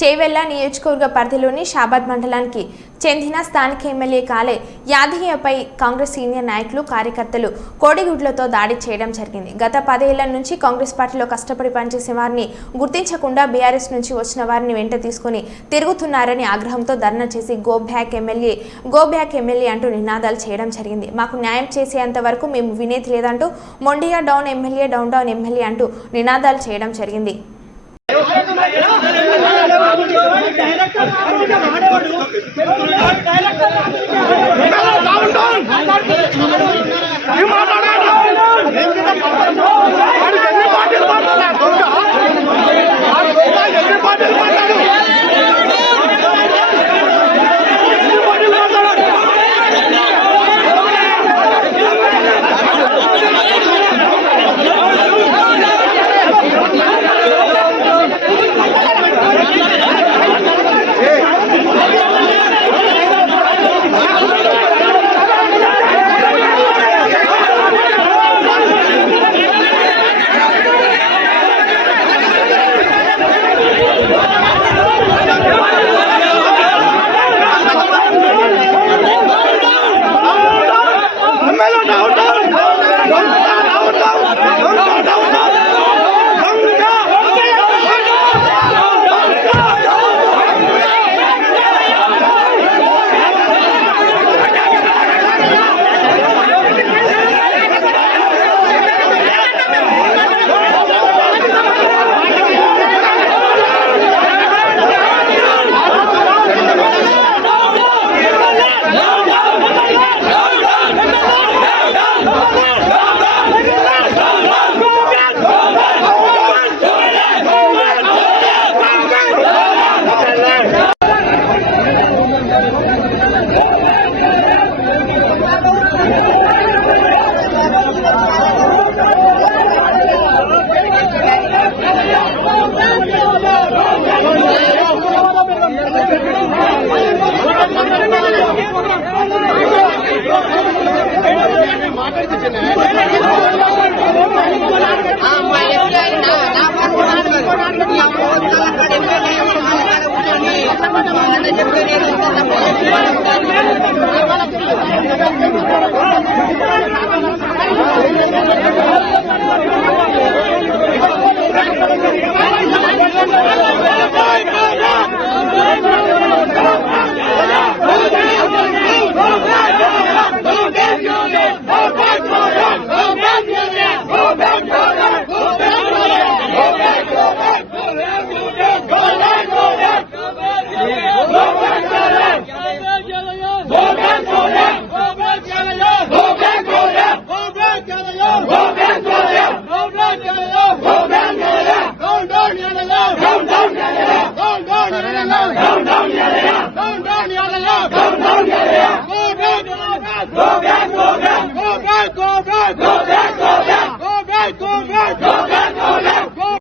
చేవెళ్ళ నియోజకవర్గ పరిధిలోని షాబాద్ మండలానికి చెందిన స్థానిక ఎమ్మెల్యే కాలే యాదయ్యపై కాంగ్రెస్ సీనియర్ నాయకులు కార్యకర్తలు కోడిగుడ్లతో దాడి చేయడం జరిగింది. గత పదేళ్ళ నుంచి కాంగ్రెస్ పార్టీలో కష్టపడి పనిచేసే వారిని గుర్తించకుండా బీఆర్ఎస్ నుంచి వచ్చిన వారిని వెంట తీసుకుని తిరుగుతున్నారని ఆగ్రహంతో ధర్నా చేసి go back MLA go back MLA అంటూ నినాదాలు చేయడం జరిగింది. మాకు న్యాయం చేసేంత వరకు మేము వినేది లేదంటూ మొండియా down MLA down down MLA అంటూ నినాదాలు చేయడం జరిగింది. డైరెక్టర్ ಮಾತಾಡ್ತಿದ್ದೇನೆ ¡Vamos!